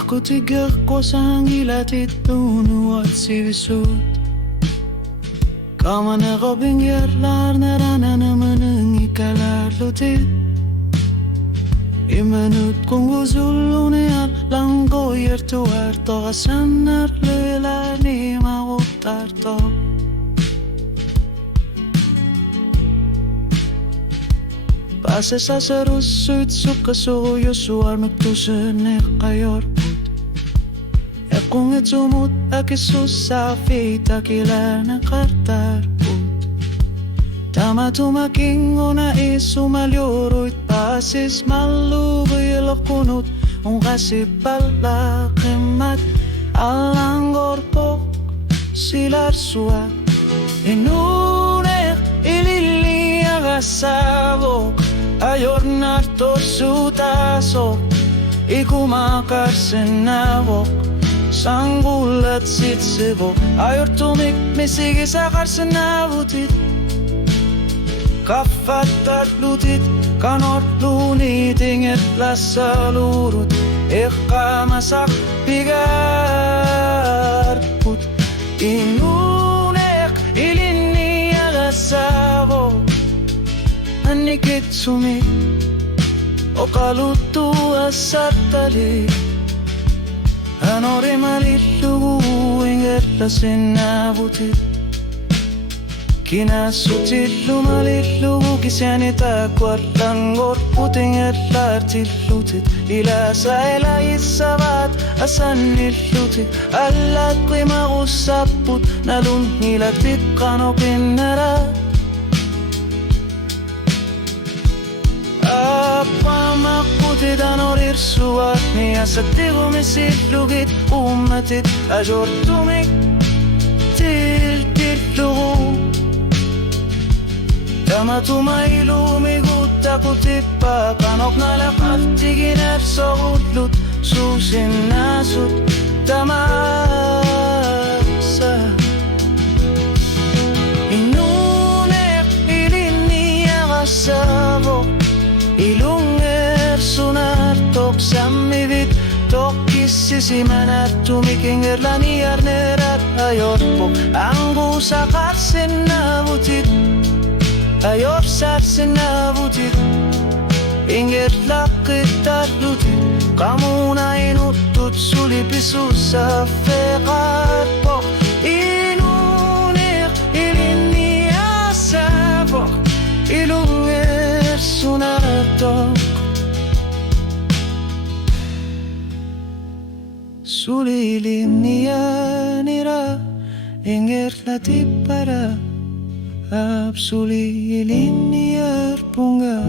Aku tiga kosang ilatit tunuat sivisut Kamana ko bingyarlar narana naman ang ikalarlutit Imanut kung guzul niya lang ko yertuar to kasanar lila ni makutar to Pasa sa sarusut sukasuyo suar magtusan kayor put kung itsumut akisus sa fita kila na kartar put Tama tumaking una isumalyuruit pasis malugoy lakunut Ang kasipalakimat alanggor pok silar suat Inunek ililiya kasabok Ayor narto sutasok Ikumakar senabok Sanggulat sitsibok Ayor tumik misigi sakar senabutit Kafatat lutit kanot lunit Inget lasa lurut Eka masak pigar put Inunek ilini agasabok Anikit sumik O kalutu asatali Anore malilugu Inget la sinabutit Kinasutit lumalilugu Kisyanita kwalanggor puting artilutit Ila sa ilait sabat asan nilutit Alat ko'y makusaput Nalun nilatit kano pinarat Apamakutit anorir suat Niya sa tigo misilugit umatit Ajor tumik tiltilugu Tama tumailumigut ako tipa Kanok na lapat tiginap sa utlut Susin nasut tamasa Inunek iliniya kasabok Ilunger sunartok samivit Tokis sisimanat tumikinger laniyar nerat ayorpok Anggu sakar sinabutit Ayor sar sinabutit Inget lakit tatlutit Kamu na inutut sulipisu sa fekat pok Inunir iliniya sabok Ilunger sunatok Suliliniya nira Inger latipara Absoli liniyar punga